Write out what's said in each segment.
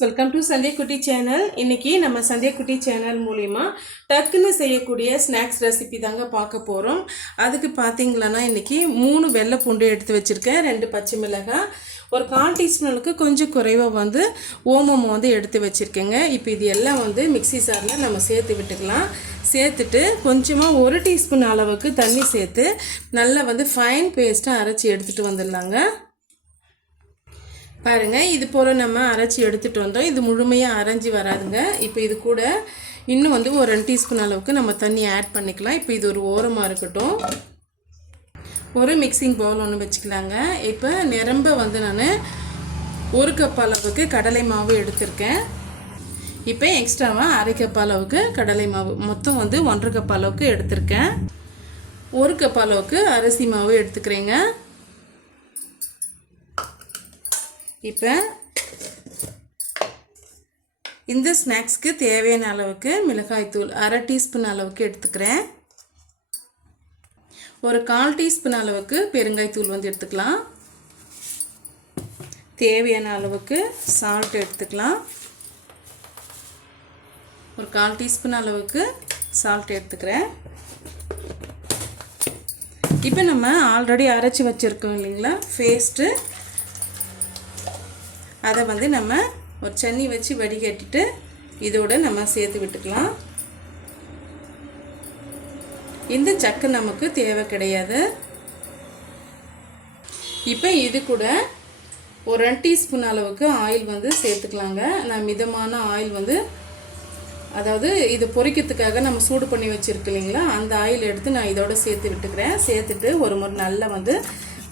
Welcome to Sandhya குட்டி channel. இன்னைக்கு நம்ம சந்தியா குட்டி சேனல் மூலிமா டக்குன்னு செய்யக்கூடிய ஸ்நாக்ஸ் ரெசிபி தாங்க பார்க்க போகிறோம். அதுக்கு பார்த்தீங்களன்னா இன்றைக்கி 3 வெள்ளை பூண்டு எடுத்து வச்சுருக்கேன், 2 பச்சை மிளகாய், ஒரு 1/4 டீஸ்பூனுக்கு கொஞ்சம் குறைவாக ஓமம் எடுத்து வச்சுருக்கேங்க. இப்போ இது எல்லாம் மிக்சி சாரில் நம்ம சேர்த்து விட்டுக்கலாம். சேர்த்துட்டு கொஞ்சமாக 1 டீஸ்பூன் அளவுக்கு தண்ணி சேர்த்து நல்லா ஃபைன் பேஸ்ட்டாக அரைச்சி எடுத்துகிட்டு வந்துடலாங்க. பாருங்கள், இது போல் நம்ம அரைச்சி எடுத்துகிட்டு வந்தோம். இது முழுமையாக அரைஞ்சி வராதுங்க. இப்போ இது கூட இன்னும் ஒரு 2 டீஸ்பூன் அளவுக்கு நம்ம தண்ணி ஆட் பண்ணிக்கலாம். இப்போ இது ஒரு ஓரமாக இருக்கட்டும். ஒரு மிக்சிங் பவுல் ஒன்று வச்சுக்கலாங்க. இப்போ நிரம்ப நான் 1 கப் அளவுக்கு கடலை மாவு எடுத்திருக்கேன். இப்போ எக்ஸ்ட்ராவாக 1/2 கப் அளவுக்கு கடலை மாவு, மொத்தம் 1/2 கப் அளவுக்கு எடுத்திருக்கேன். 1 கப் அளவுக்கு அரிசி மாவு எடுத்துக்கிறேங்க. இப்போ இந்த ஸ்நாக்ஸ்க்கு தேவையான அளவுக்கு மிளகாய்த்தூள் 1/2 டீஸ்பூன் அளவுக்கு எடுத்துக்கிறேன். ஒரு 1/4 டீஸ்பூன் அளவுக்கு பெருங்காய்த்தூள் எடுத்துக்கலாம். தேவையான அளவுக்கு சால்ட் எடுத்துக்கலாம். ஒரு 1/4 டீஸ்பூன் அளவுக்கு சால்ட் எடுத்துக்கிறேன். இப்போ நம்ம ஆல்ரெடி அரைச்சி வச்சுருக்கோம் இல்லைங்களா பேஸ்ட்டு, அதை நம்ம ஒரு சன்னி வச்சு வடிகட்டிட்டு இதோட நம்ம சேர்த்து விட்டுக்கலாம். இந்த சக்கை நமக்கு தேவை கிடையாது. இப்போ இது கூட ஒரு 2 டீஸ்பூன் அளவுக்கு ஆயில் சேர்த்துக்கலாங்க. நான் மிதமான ஆயில் அதாவது இது பொரிக்கிறதுக்காக நம்ம சூடு பண்ணி வச்சுருக்கு இல்லைங்களா, அந்த ஆயில் எடுத்து நான் இதோட சேர்த்து விட்டுக்கிறேன். சேர்த்துட்டு ஒரு முறை நல்லா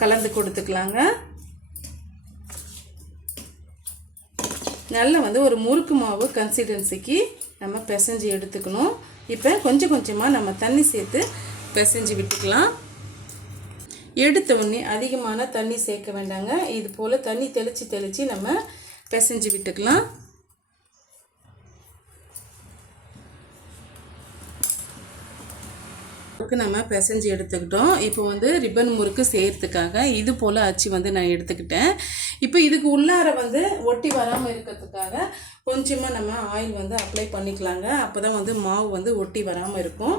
கலந்து கொடுத்துக்கலாங்க. நல்லா ஒரு முறுக்கு மாவு கன்சிஸ்டன்சிக்கு நம்ம பிசைஞ்சு எடுத்துக்கணும். இப்போ கொஞ்சம் கொஞ்சமாக நம்ம தண்ணி சேர்த்து பிசைஞ்சு விட்டுக்கலாம். எடுத்த உடனே அதிகமான தண்ணி சேர்க்க வேண்டாங்க. இது போல் தண்ணி தெளித்து நம்ம பிசைஞ்சு விட்டுக்கலாம். நம்ம பிசைஞ்சு எடுத்துக்கிட்டோம். இப்போ ரிப்பன் முறுக்கு செய்கிறதுக்காக இது போல் அச்சு நான் எடுத்துக்கிட்டேன். இப்போ இதுக்கு உள்ளார ஒட்டி வராமல் இருக்கிறதுக்காக கொஞ்சமாக நம்ம ஆயில் அப்ளை பண்ணிக்கலாங்க. அப்போ தான் மாவு ஒட்டி வராமல் இருக்கும்.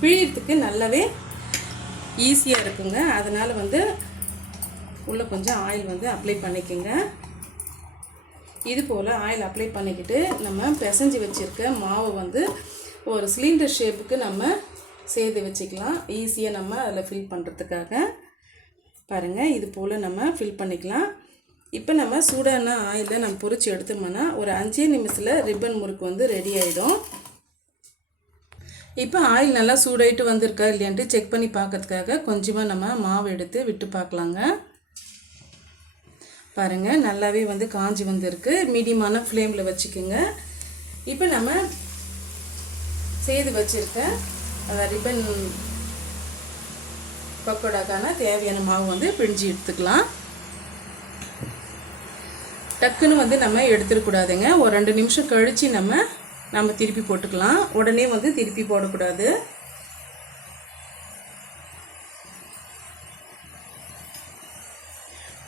பிழியறதுக்கு நல்லாவே ஈஸியாக இருக்குங்க. அதனால் உள்ளே கொஞ்சம் ஆயில் அப்ளை பண்ணிக்கோங்க. இது போல் ஆயில் அப்ளை பண்ணிக்கிட்டு நம்ம பிசைஞ்சு வச்சுருக்க மாவை ஒரு சிலிண்டர் ஷேப்புக்கு நம்ம செய்து வச்சுக்கலாம். ஈஸியாக நம்ம அதில் ஃபில் பண்ணுறதுக்காக பாருங்கள், இது போல் நம்ம ஃபில் பண்ணிக்கலாம். இப்போ நம்ம சூடான ஆயிலில் நம்ம பொரிச்சு எடுத்தோம்னா ஒரு 5 நிமிஷத்தில் ரிப்பன் முறுக்கு ரெடி ஆகிடும். இப்போ ஆயில் நல்லா சூடாயிட்டு வந்திருக்கா இல்லையான்ட்டு செக் பண்ணி பார்க்கறதுக்காக கொஞ்சமாக நம்ம மாவு எடுத்து விட்டு பார்க்கலாங்க. பாருங்கள், நல்லாவே காஞ்சி வந்திருக்கு. மீடியமான ஃப்ளேமில் வச்சுக்கோங்க. இப்போ நம்ம செய்து வச்சுருக்க ரிப்பன் பக்கோடாக்கான தேவையான மாவு பிழிஞ்சு எடுத்துக்கலாம். டக்குன்னு நம்ம எடுத்துடக்கூடாதுங்க. ஒரு 2 நிமிஷம் கழித்து நம்ம திருப்பி போட்டுக்கலாம். உடனே திருப்பி போடக்கூடாது.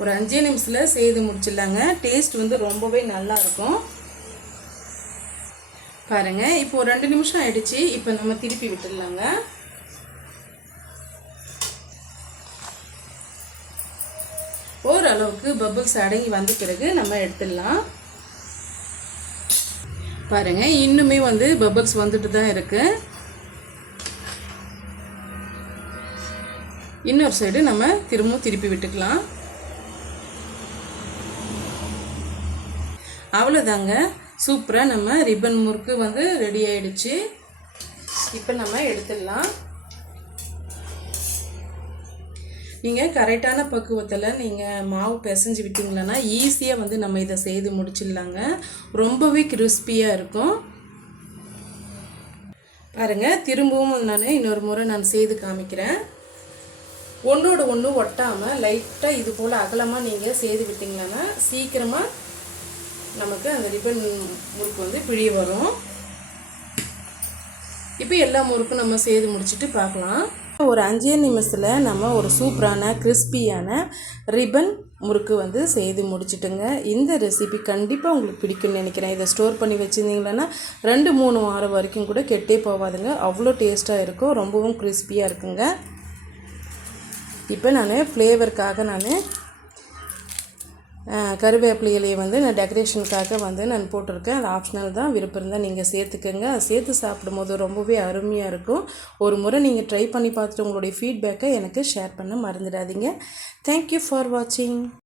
ஒரு 5 நிமிஷத்தில் செய்து முடிச்சிடலாங்க. டேஸ்ட் ரொம்பவே நல்லாயிருக்கும். பாருங்கள், இப்போ ஒரு 2 நிமிஷம் ஆயிடுச்சு. இப்போ நம்ம திருப்பி விட்டுடலாங்க. ஓரளவுக்கு பபிள்ஸ் அடங்கி வந்த பிறகு நம்ம எடுத்துடலாம். பாருங்கள், இன்னுமே பபிள்ஸ் வந்துட்டு தான் இருக்கு. இன்னொரு சைடு நம்ம திரும்பவும் திருப்பி விட்டுக்கலாம். அவ்வளோதாங்க, சூப்பராக நம்ம ரிப்பன் முறுக்கு ரெடி ஆயிடுச்சு. இப்போ நம்ம எடுத்துடலாம். நீங்கள் கரெக்டான பக்குவத்தில் நீங்கள் மாவு பிசைஞ்சு விட்டீங்களன்னா ஈஸியாக நம்ம இதை செய்து முடிச்சிடலாங்க. ரொம்பவே கிறிஸ்பியாக இருக்கும். பாருங்கள், திரும்பவும் நான் இன்னொரு முறை நான் செய்து காமிக்கிறேன். ஒன்றோட ஒன்று ஒட்டாமல் லைட்டாக இது போல் அகலமாக நீங்கள் செய்து விட்டீங்கன்னா சீக்கிரமாக நமக்கு அந்த ரிப்பன் முறுக்கு பிழிய வரும். இப்போ எல்லா முறுக்கும் நம்ம செய்து முடிச்சுட்டு பார்க்கலாம். ஒரு 5 நிமிஷத்தில் நம்ம ஒரு சூப்பரான கிறிஸ்பியான ரிப்பன் முறுக்கு வந்து செய்து முடிச்சிட்டுங்க. இந்த ரெசிபி கண்டிப்பாக உங்களுக்கு பிடிக்கும்னு நினைக்கிறேன். இதை ஸ்டோர் பண்ணி வச்சுருந்தீங்களன்னா 2-3 வாரம் வரைக்கும் கூட கெட்டே போகாதுங்க. அவ்வளோ டேஸ்ட்டாக இருக்கும், ரொம்பவும் கிறிஸ்பியாக இருக்குங்க. இப்போ நான் ஃப்ளேவருக்காக கருவேப்பிலை இலையை வந்து நான் டெக்கரேஷனுக்காக வந்து நான் போட்டிருக்கேன். அது ஆப்ஷனல் தான், விருப்பம் இருந்தால் நீங்கள் சேர்த்துக்கோங்க. அது சேர்த்து சாப்பிடும்போது ரொம்பவே அருமையாக இருக்கும். ஒரு முறை நீங்கள் ட்ரை பண்ணி பார்த்துட்டு உங்களுடைய ஃபீட்பேக்கை எனக்கு ஷேர் பண்ண மறந்துடாதீங்க. தேங்க்யூ ஃபார் வாட்சிங்.